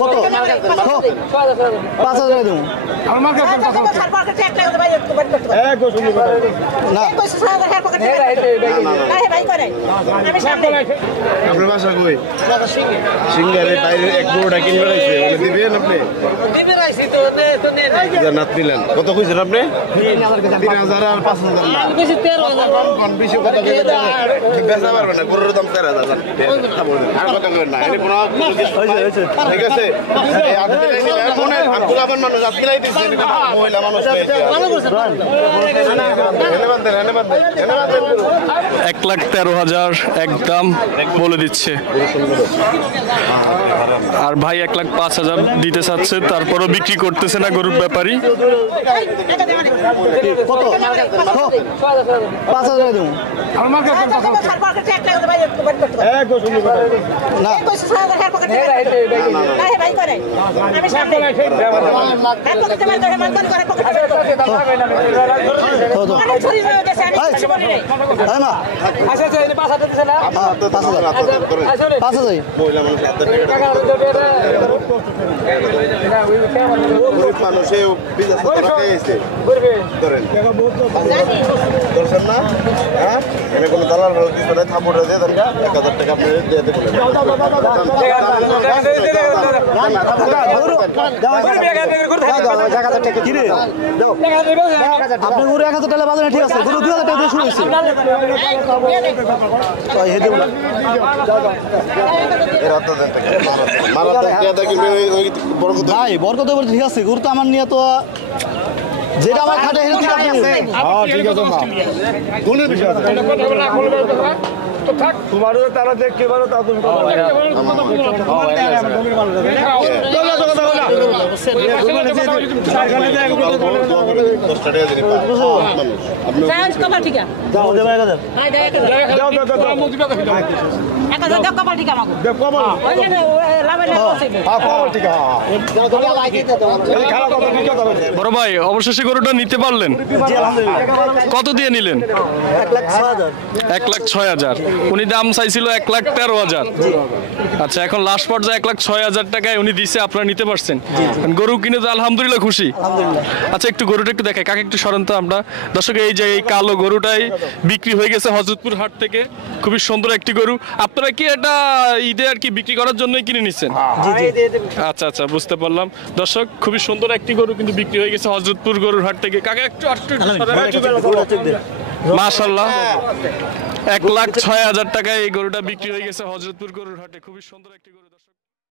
কত 5,000 দেবো আপনার বাসা কই? সিঙ্গারে বাইরে এক বড়টা কিনবে রাখছে দিবেন আপনি? নাত নিলেন কত কইছেন আপনি? 3,000 আর 5,000 না বেশি কথা বেচা পারবেন না, গরুর দাম 4,000 আর কথা কইবেন না। ঠিক আছে আপন মানুষ আপনি নাই দিচ্ছেন মহিলা মানুষ 1,13,000 একদম বলে দিচ্ছে, আর ভাই 1,05,000 দিতে চাচ্ছে, তারপরও বিক্রি করতেছে না গরুর ব্যাপারী। কত 5,000 দেবো মানুষে ধরছেন না, হ্যাঁ এনে কোনো দালাল থাপড় দিয়ে দেন 1,000 টাকা আপনি দিয়ে দেবেন। আপনার গরু 1,000 টাকা বাজারে ঠিক আছে, গরু 2,000 টাকা দিয়ে শুরু হয়েছে। ভাই বরকত ঠিক আছে, গরু তো আমার নিয়ে তো যেটা আমার খাটে ঠিক আছে। তোমারও তারা দেখতে পারো তা তুমি বড় ভাই অবশেষে গরুটা নিতে পারলেন, কত দিয়ে নিলেন? 1,06,000। উনি দাম চাইছিল 1,13,000। আচ্ছা, এখন লাস্ট পর্যায়ে 1,06,000 টাকায় উনি দিছে, আপনারা নিতে পারছেন। গরু কিনে তো আলহামদুলিল্লাহ খুশি। আচ্ছা, একটু গরুটা একটু দেখাই, কাকে একটু সরেন তো আমরা। দর্শক, এই যে এই কালো গরুটাই বিক্রি হয়ে গেছে হযরতপুর হাট থেকে, খুবই সুন্দর একটি গরু। আপনারা কি এটা ঈদে আর কি বিক্রি করার জন্যই কিনে নিচ্ছেন? আচ্ছা আচ্ছা, বুঝতে পারলাম। দর্শক, খুবই সুন্দর একটি গরু কিন্তু বিক্রি হয়ে গেছে হযরতপুর গরুর হাট থেকে। কাকে একটু মাশাআল্লাহ, 1,06,000 টাকায় এই গরুটা বিক্রি হয়ে গেছে হযরতপুর গরুর হাটে। খুবই সুন্দর একটি গরু।